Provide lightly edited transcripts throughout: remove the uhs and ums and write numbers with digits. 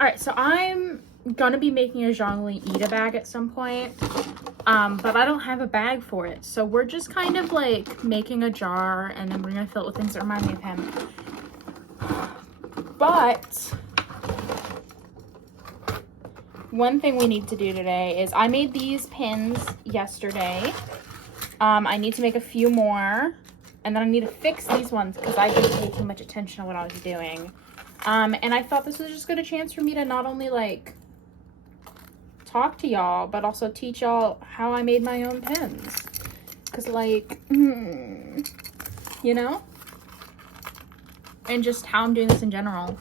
All right, so I'm gonna be making a zhongli eat-a bag at some point, but I don't have a bag for it. So we're just kind of like making a jar, and then we're gonna fill it with things that remind me of him. But one thing we need to do today is I made these pins yesterday. I need to make a few more, and then I need to fix these ones because I didn't pay too much attention to what I was doing. And I thought this was just a good chance for me to not only like talk to y'all, but also teach y'all how I made my own pins. Cause like, you know, and just how I'm doing this in general.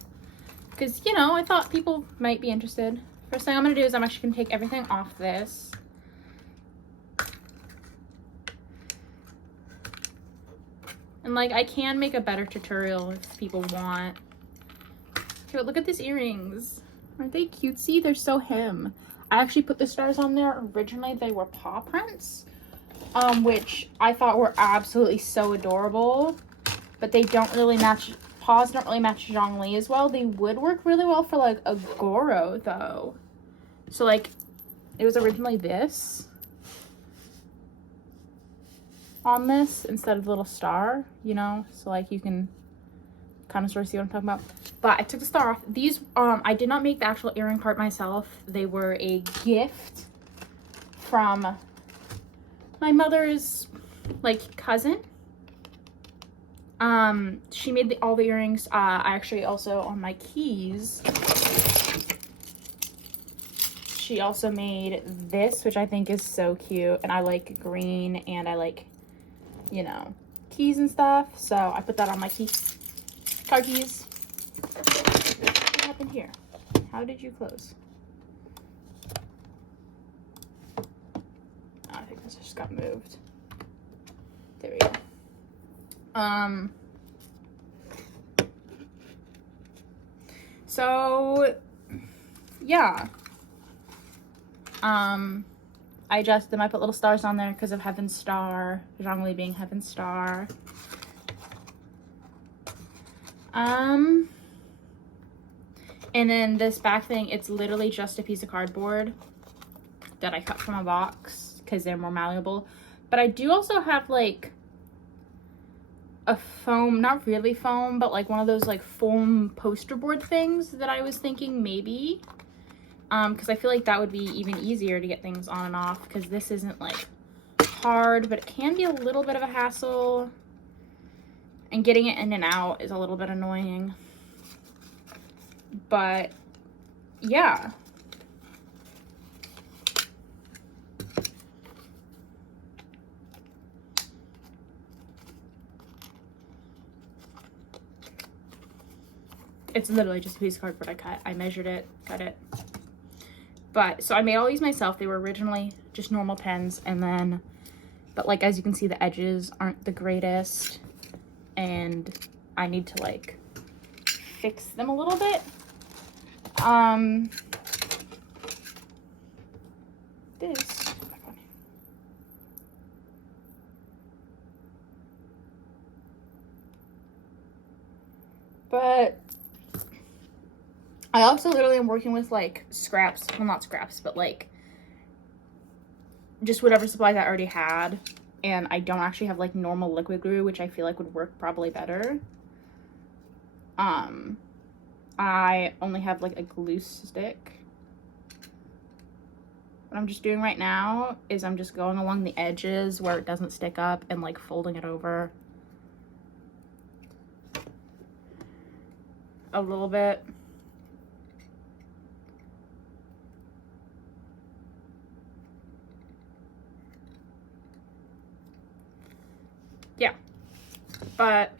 Cause you know, I thought people might be interested. First thing I'm gonna do is I'm actually gonna take everything off this. And like, I can make a better tutorial if people want. Okay, but look at these earrings. Aren't they cutesy? They're so him. I actually put the stars on there. Originally, they were paw prints, which I thought were absolutely so adorable. But they don't really match, paws don't really match zhongli as well. They would work really well for like a goro though. So like, it was originally this on this instead of the little star, you know, so like you can kind of sort of see what I'm talking about. But I took the star off. These I did not make the actual earring part myself. They were a gift from my mother's like cousin. She made all the earrings. I actually also, on my keys, she also made this, which I think is so cute, and I like green, and I like, you know, keys and stuff, so I put that on my car keys. What happened here? How did you close? Oh, I think this just got moved. There we go. So yeah, I adjusted them. I put little stars on there because of Heaven's Star, zhongli being Heaven's Star. And then this back thing, it's literally just a piece of cardboard that I cut from a box because they're more malleable. But I do also have like a foam, not really foam, but like one of those like foam poster board things that I was thinking maybe. Because I feel like that would be even easier to get things on and off, because this isn't like hard, but it can be a little bit of a hassle, and getting it in and out is a little bit annoying. But yeah, it's literally just a piece of cardboard I measured it, cut it. But so I made all these myself. They were originally just normal pens, and then, but like, as you can see, the edges aren't the greatest, and I need to like fix them a little bit. This, but I also literally am working with like scraps, well, not scraps, but like just whatever supplies I already had, and I don't actually have like normal liquid glue, which I feel like would work probably better. I only have like a glue stick. What I'm just doing right now is I'm just going along the edges where it doesn't stick up and like folding it over a little bit. Yeah, but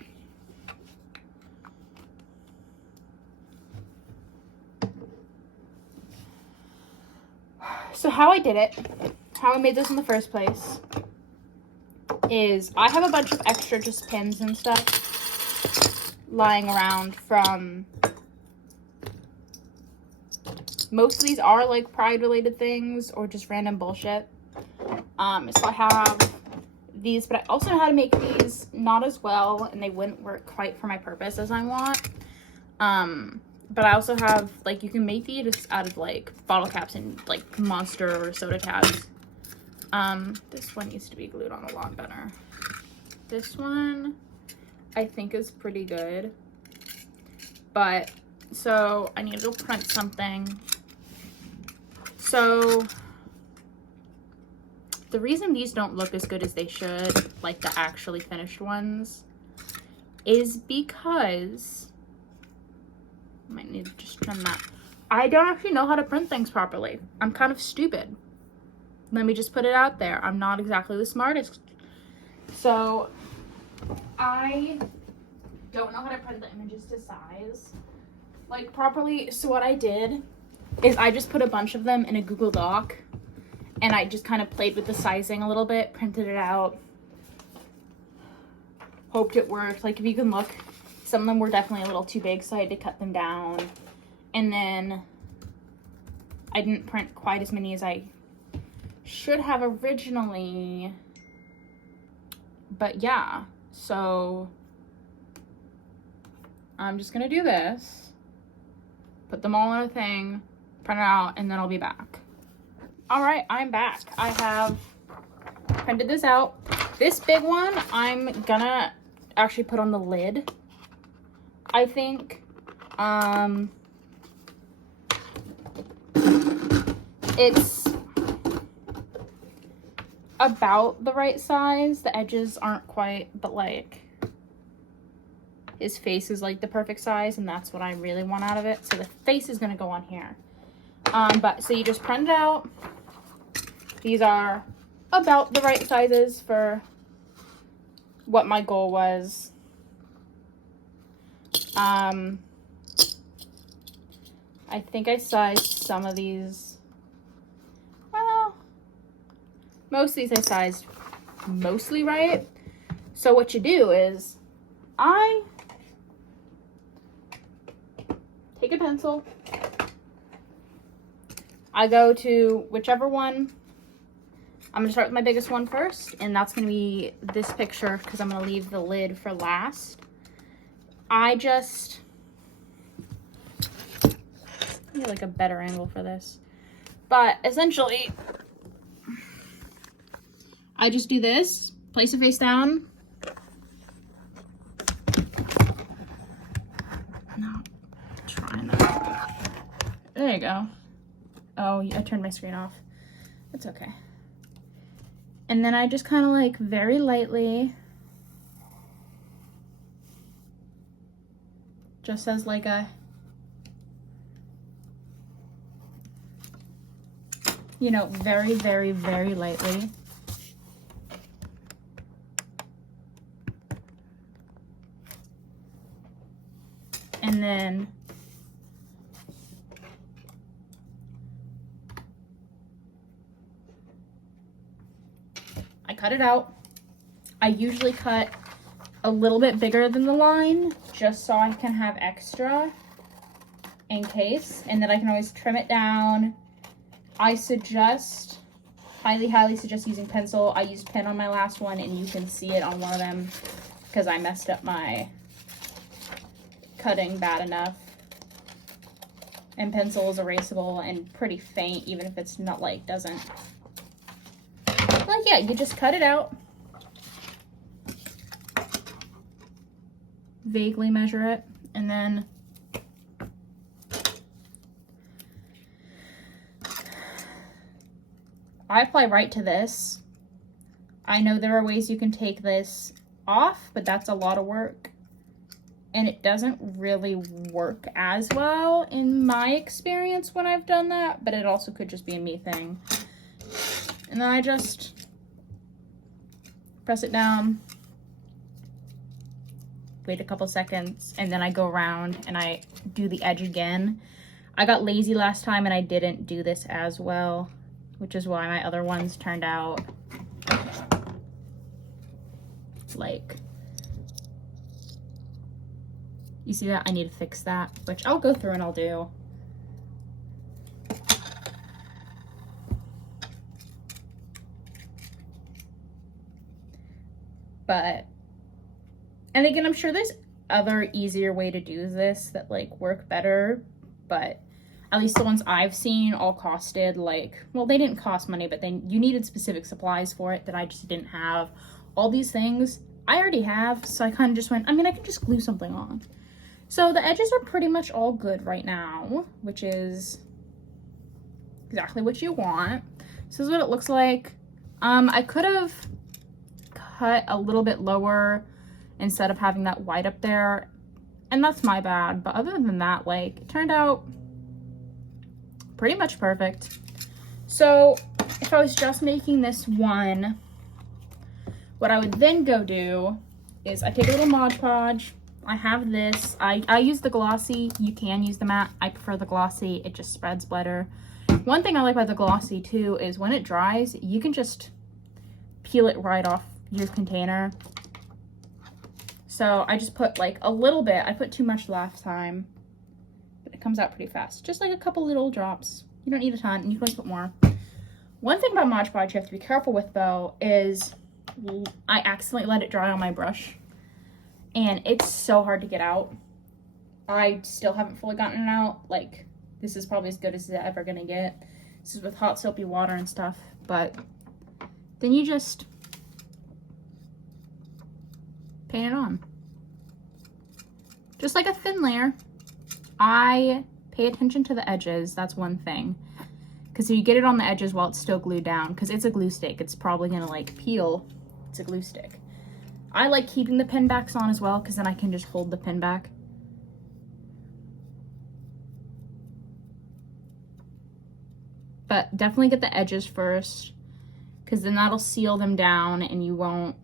so how I did it, how I made this in the first place, is I have a bunch of extra just pins and stuff lying around from, most of these are like pride related things or just random bullshit. So I have these, but I also know how to make these not as well, and they wouldn't work quite for my purpose as I want. But I also have, like, you can make these out of, like, bottle caps and, like, Monster or soda caps. This one needs to be glued on a lot better. This one, I think, is pretty good. But, so, I need to go print something. So, the reason these don't look as good as they should, like the actually finished ones, is because... might need to just trim that. I don't actually know how to print things properly. I'm kind of stupid. Let me just put it out there. I'm not exactly the smartest. So I don't know how to print the images to size, like, properly. So what I did is I just put a bunch of them in a Google Doc and I just kind of played with the sizing a little bit, printed it out, hoped it worked. Like, if you can look, some of them were definitely a little too big, so I had to cut them down. And then I didn't print quite as many as I should have originally. But yeah, so I'm just gonna do this, put them all in a thing, print it out, and then I'll be back. All right, I'm back. I have printed this out. This big one, I'm gonna actually put on the lid, I think. It's about the right size. The edges aren't quite, but, like, his face is, like, the perfect size, and that's what I really want out of it. So the face is gonna go on here. But so you just print it out. These are about the right sizes for what my goal was. I think I sized some of these. Well, most of these I sized mostly right. So what you do is I take a pencil. I go to whichever one. I'm going to start with my biggest one first, and that's going to be this picture because I'm going to leave the lid for last. I just need, like, a better angle for this. But essentially, I just do this, place it face down. No, trying that. There you go. Oh, I turned my screen off. It's okay. And then I just kind of, like, very lightly, just as, like, a, you know, very, very, very lightly. And then I cut it out. I usually cut a little bit bigger than the line just so I can have extra in case, and then I can always trim it down. I suggest, highly, highly suggest using pencil. I used pen on my last one, and you can see it on one of them because I messed up my cutting bad enough. And pencil is erasable and pretty faint, even if it's not, like, doesn't. But yeah, you just cut it out. Vaguely measure it, and then I apply right to this. I know there are ways you can take this off, but that's a lot of work. And it doesn't really work as well in my experience when I've done that, but it also could just be a me thing. And then I just press it down, wait a couple seconds, and then I go around and I do the edge again. I got lazy last time and I didn't do this as well, which is why my other ones turned out like, you see that? I need to fix that, which I'll go through and I'll do. But, and again, I'm sure there's other easier way to do this that like work better, but at least the ones I've seen all costed like, well, they didn't cost money, but then you needed specific supplies for it that I just didn't have. All these things I already have, so I kind of just went, I mean, I can just glue something on. So the edges are pretty much all good right now, which is exactly what you want. So this is what it looks like. I could have cut a little bit lower instead of having that white up there, and that's my bad, but other than that, like, it turned out pretty much perfect. So if I was just making this one, what I would then go do is I take a little Mod Podge. I have this. I use the glossy. You can use the matte. I prefer the glossy. It just spreads better. One thing I like about the glossy too is when it dries, you can just peel it right off your container. So I just put like a little bit. I put too much last time, but it comes out pretty fast. Just like a couple little drops. You don't need a ton, and you can always put more. One thing about Mod Podge you have to be careful with though is I accidentally let it dry on my brush, and it's so hard to get out. I still haven't fully gotten it out. Like, this is probably as good as it's ever gonna get. This is with hot soapy water and stuff, but then you just paint it on. Just like a thin layer. I pay attention to the edges, that's one thing. Because if you get it on the edges while it's still glued down, because it's a glue stick, it's probably gonna like peel. It's a glue stick. I like keeping the pin backs on as well, because then I can just hold the pin back. But definitely get the edges first, because then that'll seal them down and you won't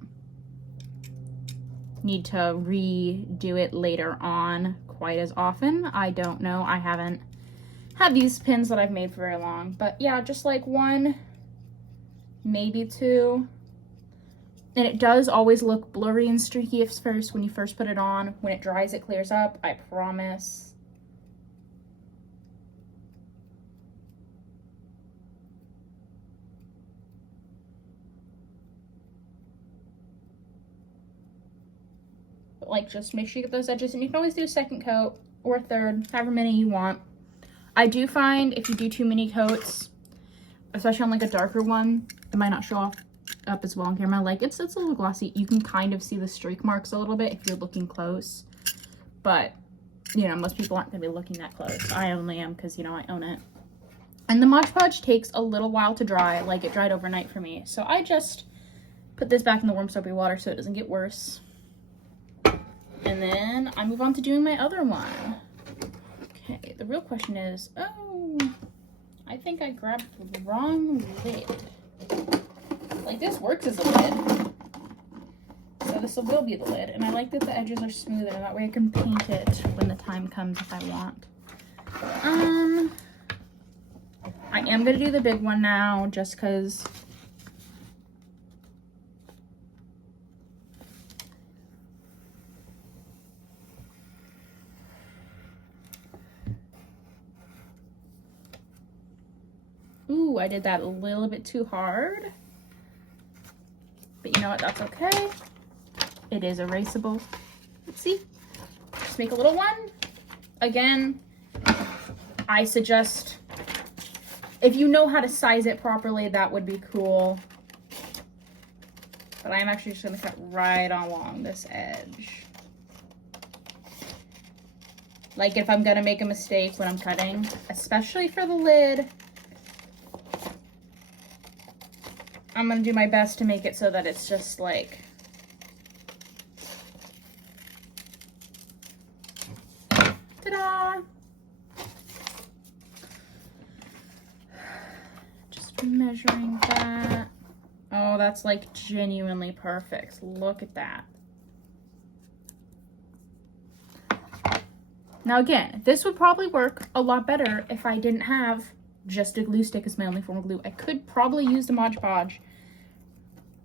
need to redo it later on quite as often. I don't know. I haven't had these pins that I've made for very long. But yeah, just like one, maybe two. And it does always look blurry and streaky at first when you first put it on. When it dries, it clears up, I promise. But like, just make sure you get those edges, and you can always do a second coat or a third, however many you want. I do find if you do too many coats, especially on like a darker one, it might not show off up as well on camera. Like, it's a little glossy. You can kind of see the streak marks a little bit if you're looking close, but you know, most people aren't gonna be looking that close. I only am, because you know, I own it. And the Mod Podge takes a little while to dry. Like, it dried overnight for me, so I just put this back in the warm soapy water so it doesn't get worse. And then I move on to doing my other one. Okay, the real question is, oh, I think I grabbed the wrong lid. Like, this works as a lid, so this will be the lid. And I like that the edges are smoother, and that way I can paint it when the time comes if I want. I am gonna do the big one now, just because ooh, I did that a little bit too hard. But you know what, that's okay. It is erasable. Let's see. Just make a little one. Again, I suggest, if you know how to size it properly, that would be cool. But I'm actually just gonna cut right along this edge. Like, if I'm gonna make a mistake when I'm cutting, especially for the lid, I'm gonna do my best to make it so that it's just like, ta-da! Just measuring that. Oh, that's like genuinely perfect. Look at that. Now again, this would probably work a lot better if I didn't have just a glue stick as my only form of glue. I could probably use the Mod Podge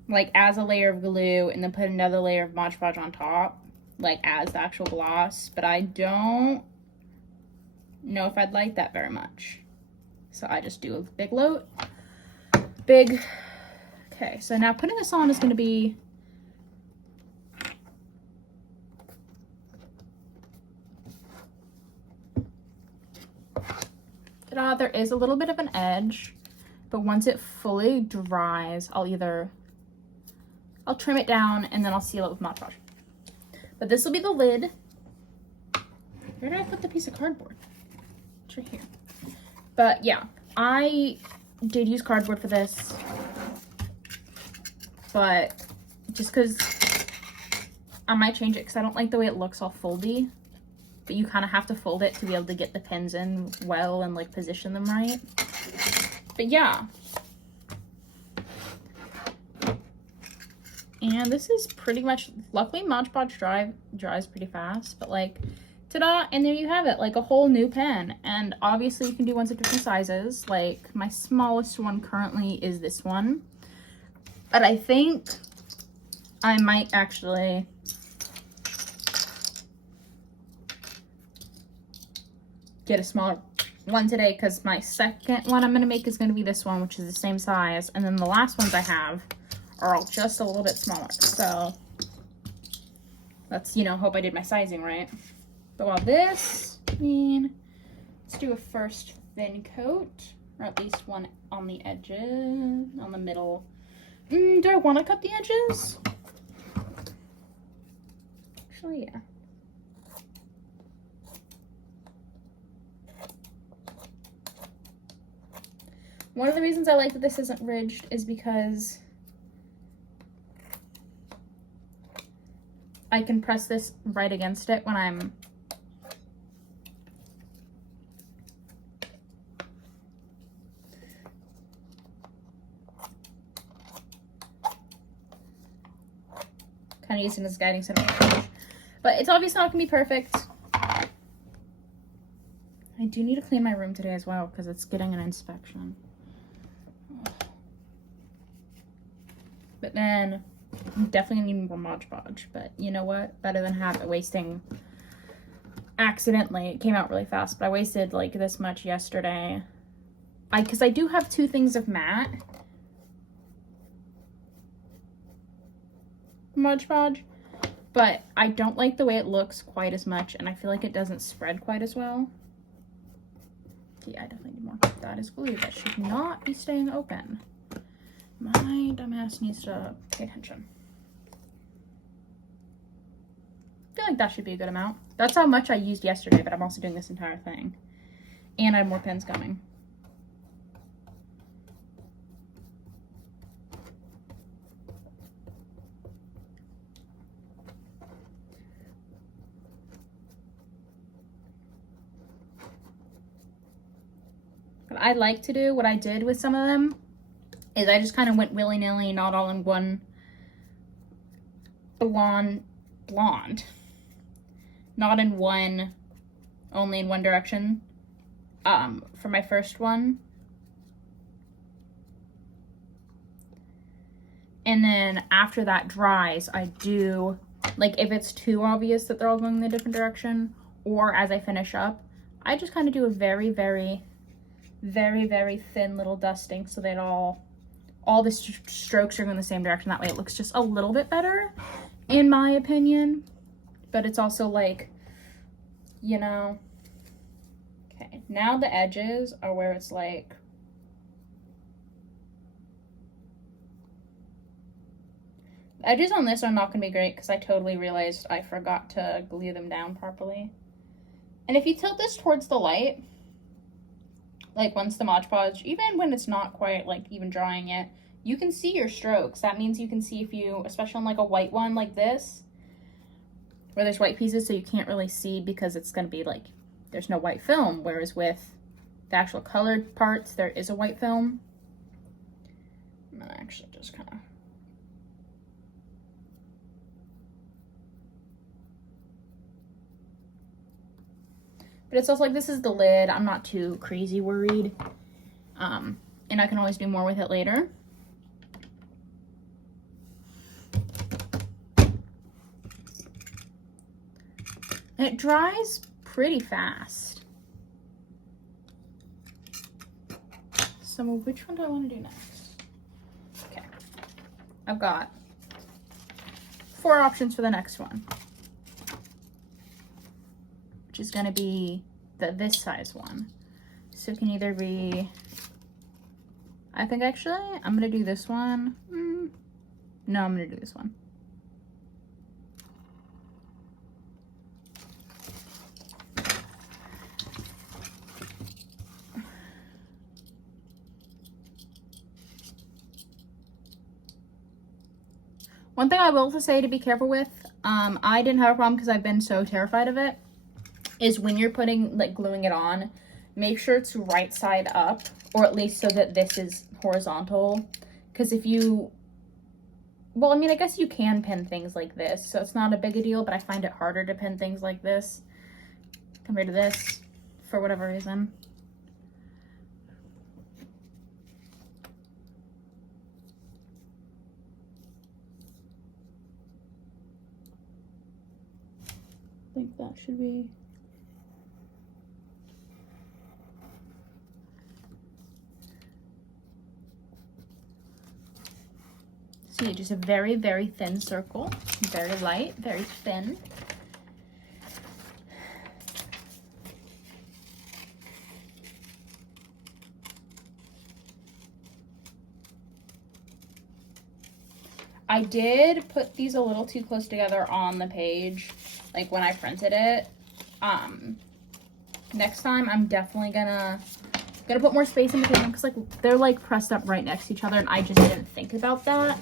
like as a layer of glue and then put another layer of Mod Podge on top, like as the actual gloss, but I don't know if I'd like that very much. So I just do a big load. Big. Okay, so now putting this on is going to be Ta-da, there is a little bit of an edge, but once it fully dries, I'll trim it down and then I'll seal it with Mod Podge. But this will be the lid. Where did I put the piece of cardboard? It's right here. But yeah, I did use cardboard for this, but just because I might change it because I don't like the way it looks all foldy. But you kind of have to fold it to be able to get the pins in well and like position them right. But yeah. And this is pretty much, luckily Mod Podge dries pretty fast, but like, ta-da, and there you have it, like a whole new pen. And obviously you can do ones of different sizes. Like my smallest one currently is this one. But I think I might actually get a smaller one today, because my second one I'm going to make is going to be this one, which is the same size. And then the last ones I have are all just a little bit smaller. So let's, hope I did my sizing right. But while this, let's do a first thin coat, or at least one on the edges, on the middle. Do I want to cut the edges? Actually, yeah. One of the reasons I like that this isn't ridged is because I can press this right against it when I'm kind of using this guiding center. But it's obviously not gonna be perfect. I do need to clean my room today as well because it's getting an inspection. But then I'm definitely need more Mod Podge. But you know what? Better than wasting accidentally. It came out really fast, but I wasted like this much yesterday. Because I do have 2 things of matte Mod Podge, but I don't like the way it looks quite as much, and I feel like it doesn't spread quite as well. Yeah, I definitely need more. That is glue. That should not be staying open. My dumbass needs to pay attention. I feel like that should be a good amount. That's how much I used yesterday, but I'm also doing this entire thing. And I have more pens coming. What I like to do, what I did with some of them, is I just kind of went willy-nilly, not all in one blonde, not in one, only in one direction, for my first one. And then after that dries, I do, like if it's too obvious that they're all going in a different direction, or as I finish up, I just kind of do a very, very, very, very thin little dusting so that all the strokes are going the same direction. That way it looks just a little bit better, in my opinion. But it's also like, okay, now the edges are where it's like, the edges on this are not going to be great because I totally realized I forgot to glue them down properly. And if you tilt this towards the light, like once the Mod Podge, even when it's not quite like even drying yet, you can see your strokes. That means you can see if you, especially on like a white one like this, where there's white pieces, so you can't really see because it's going to be like, there's no white film. Whereas with the actual colored parts, there is a white film. I'm going to actually just kind of. But it's also like, this is the lid. I'm not too crazy worried. And I can always do more with it later. And it dries pretty fast. So which one do I want to do next? Okay. I've got 4 options for the next one, which is going to be this size one. So it can either be, I think actually I'm gonna do this one. No, I'm gonna do this one. One thing I will say to be careful with, I didn't have a problem because I've been so terrified of it, is when you're putting, like, gluing it on, make sure it's right side up, or at least so that this is horizontal. Because if you, well, I mean, I guess you can pin things like this, so it's not a big a deal, but I find it harder to pin things like this compared to this for whatever reason. I think that should be. See, just a very, very thin circle. Very light, very thin. I did put these a little too close together on the page, like when I printed it. Next time I'm definitely gonna put more space in between them, because like they're like pressed up right next to each other and I just didn't think about that.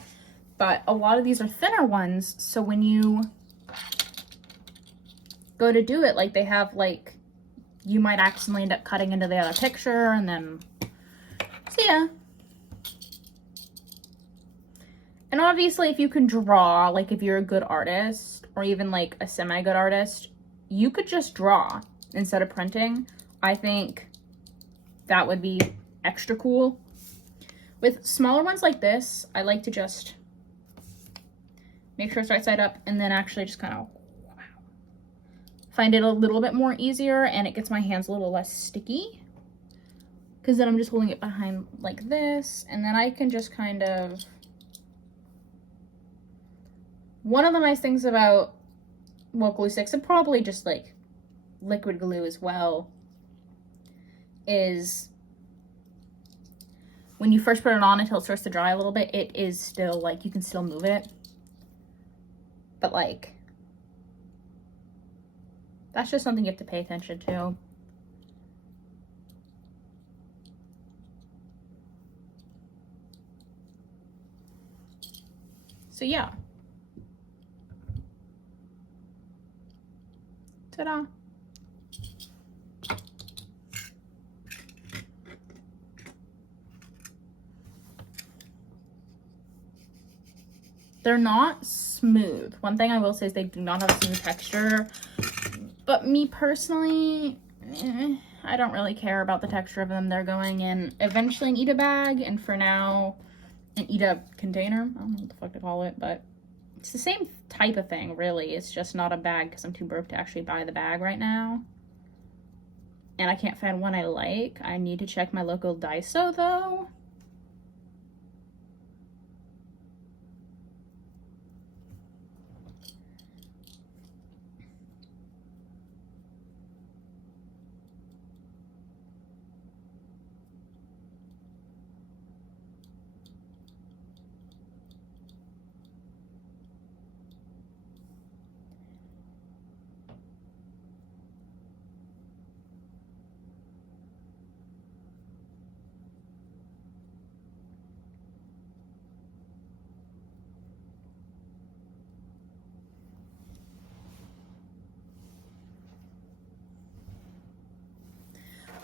But a lot of these are thinner ones, so when you go to do it, like they have like, you might accidentally end up cutting into the other picture, and then, so yeah. And obviously if you can draw, like if you're a good artist, or even like a semi-good artist, you could just draw instead of printing. I think that would be extra cool. With smaller ones like this, I like to just make sure it's right side up, and then actually just kind of find it a little bit more easier, and it gets my hands a little less sticky. Because then I'm just holding it behind like this, and then I can just kind of, one of the nice things about, well, glue sticks, and probably just like liquid glue as well, is when you first put it on until it starts to dry a little bit, it is still like, you can still move it. But like, that's just something you have to pay attention to. So yeah. Ta-da. They're not smooth. One thing I will say is they do not have a smooth texture. But me personally, I don't really care about the texture of them. They're going in eventually an Ita bag, and for now, an Ita container. I don't know what the fuck to call it, but it's the same type of thing, really. It's just not a bag because I'm too broke to actually buy the bag right now. And I can't find one I like. I need to check my local Daiso, though.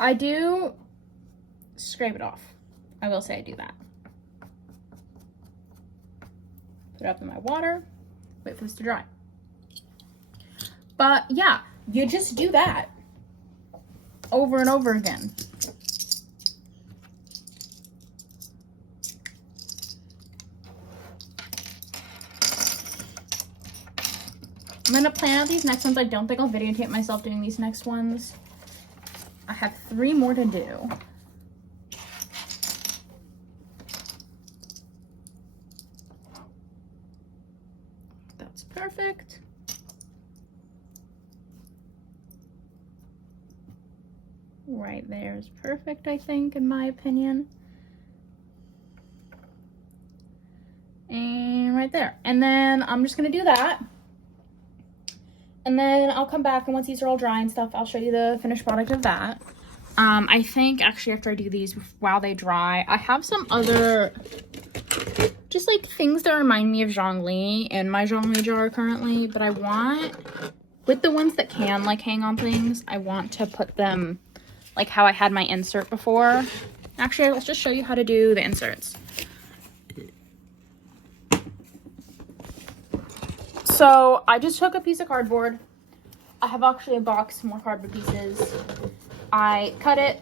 I do scrape it off. I will say I do that. Put it up in my water, wait for this to dry. But yeah, you just do that over and over again. I'm gonna plan out these next ones. I don't think I'll videotape myself doing these next ones. I have 3 more to do. That's perfect. right there is perfect, I think, in my opinion. And right there. And then I'm just gonna do that. And then I'll come back, and once these are all dry and stuff, I'll show you the finished product of that. I think actually after I do these while they dry, I have some other just like things that remind me of zhongli in my zhongli jar currently, but I want, with the ones that can like hang on things, I want to put them like how I had my insert before. Actually, let's just show you how to do the inserts. So I just took a piece of cardboard. I have actually a box, more cardboard pieces. I cut it.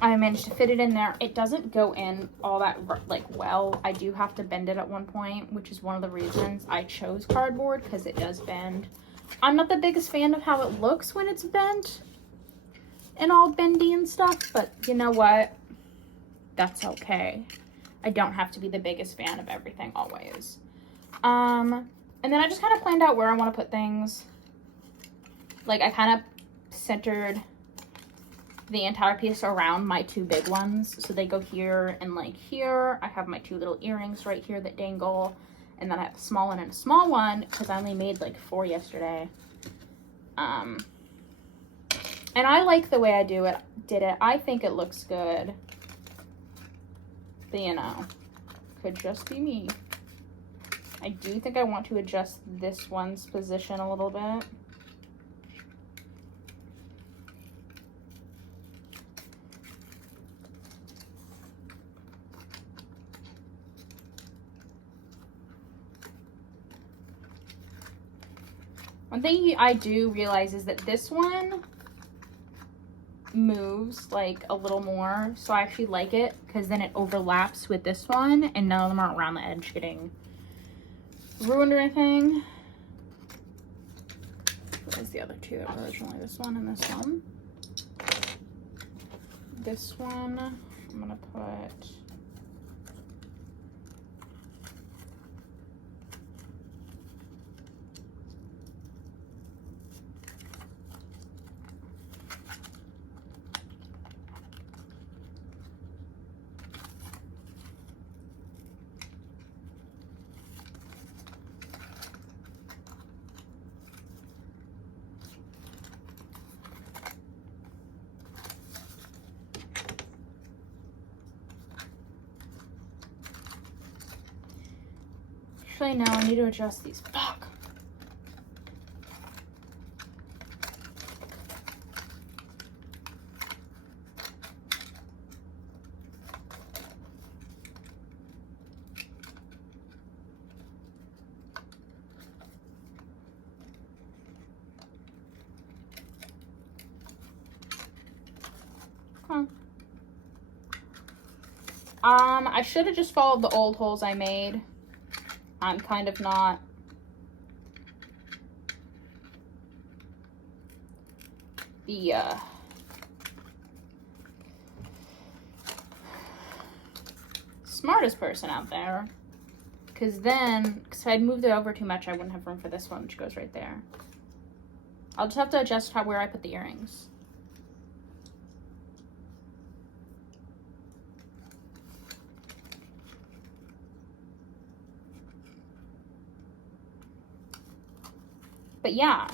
I managed to fit it in there. It doesn't go in all that like well. I do have to bend it at one point, which is one of the reasons I chose cardboard, because it does bend. I'm not the biggest fan of how it looks when it's bent and all bendy and stuff, but you know what? That's okay. I don't have to be the biggest fan of everything always. And then I just kind of planned out where I want to put things. Like I kind of centered the entire piece around my two big ones. So they go here and like here. I have my two little earrings right here that dangle. And then I have a small one and a small one because I only made like 4 yesterday. And I like the way I did it. I think it looks good. But you know, could just be me. I do think I want to adjust this one's position a little bit. One thing I do realize is that this one moves like a little more, so I actually like it because then it overlaps with this one and none of them are around the edge getting ruined or anything. Where's the other two that were originally? This one and this one. This one I'm gonna put actually, no, I need to adjust these. Fuck. Huh. I should have just followed the old holes I made. I'm kind of not the smartest person out there, because I'd moved it over too much, I wouldn't have room for this one, which goes right there. I'll just have to adjust where I put the earrings. But yeah.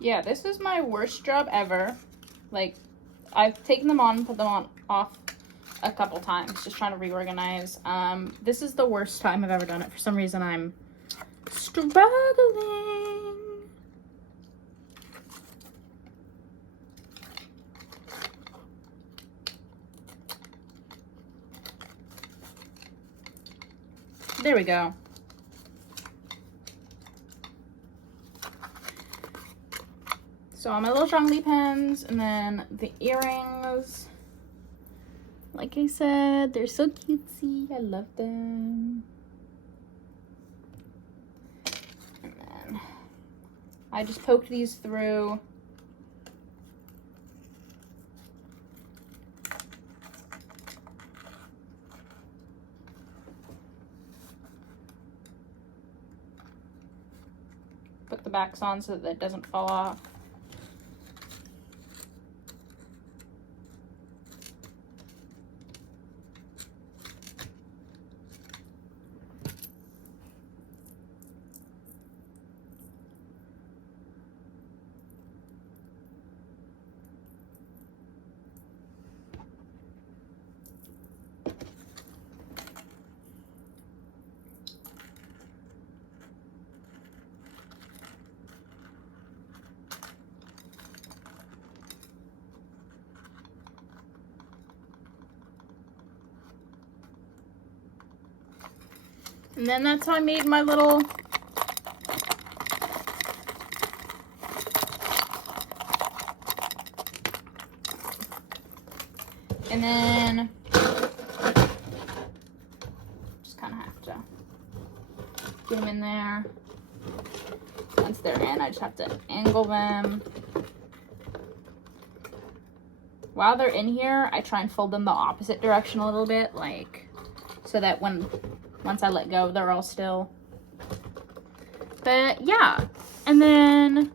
Yeah, this is my worst job ever. Like, I've taken them on and put them on off a couple times, just trying to reorganize. This is the worst time I've ever done it. For some reason, I'm struggling. There we go. So all my little zhongli pens, and then the earrings. Like I said, they're so cutesy. I love them. And then I just poked these through. Put the backs on so that it doesn't fall off. And then that's how I made my little and then just kind of have to get them in there. Once they're in, I just have to angle them. While they're in here, I try and fold them the opposite direction a little bit, like, so that once I let go, they're all still. But yeah, and then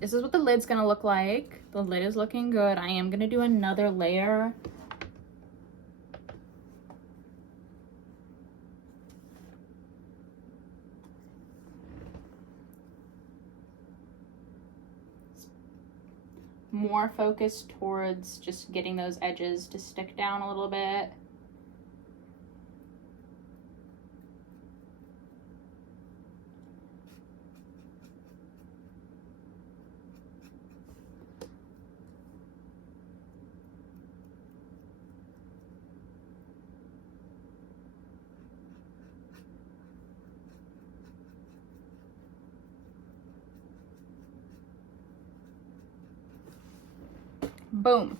this is what the lid's gonna look like. The lid is looking good. I am gonna do another layer. More focused towards just getting those edges to stick down a little bit. Boom.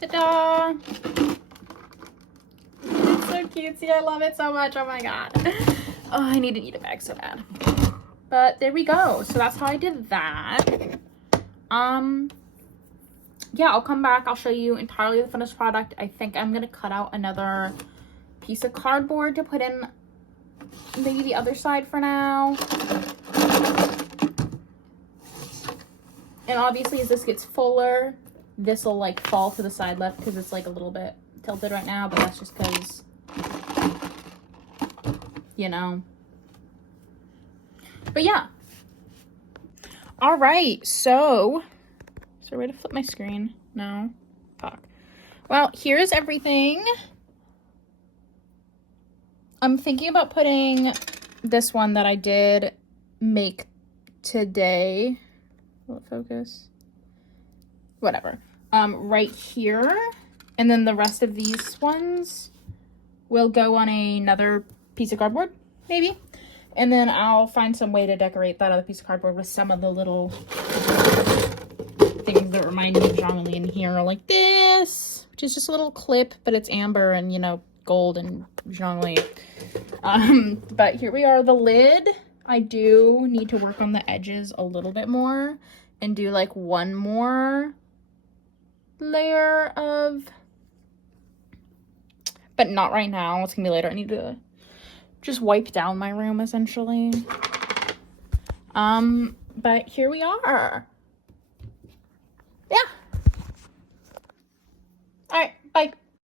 Ta-da! It's so cutesy. I love it so much. Oh my god. Oh, I need to eat a bag so bad. But there we go. So that's how I did that. Yeah, I'll come back. I'll show you entirely the finished product. I think I'm gonna cut out another piece of cardboard to put in maybe the other side for now. And obviously, as this gets fuller, this will like fall to the side left because it's like a little bit tilted right now, but that's just because, you know. But yeah. All right, so is there a way to flip my screen? No? Fuck. Well, here's everything. I'm thinking about putting this one that I did make today. Will it focus? Whatever. Right here. And then the rest of these ones will go on another piece of cardboard, maybe. And then I'll find some way to decorate that other piece of cardboard with some of the little things that remind me of zhongli in here, like this, which is just a little clip, but it's amber and, you know, gold and zhongli. But here we are, the lid. I do need to work on the edges a little bit more and do like one more layer of, but not right now. It's gonna be later. I need to just wipe down my room essentially. But here we are. Yeah. All right, bye.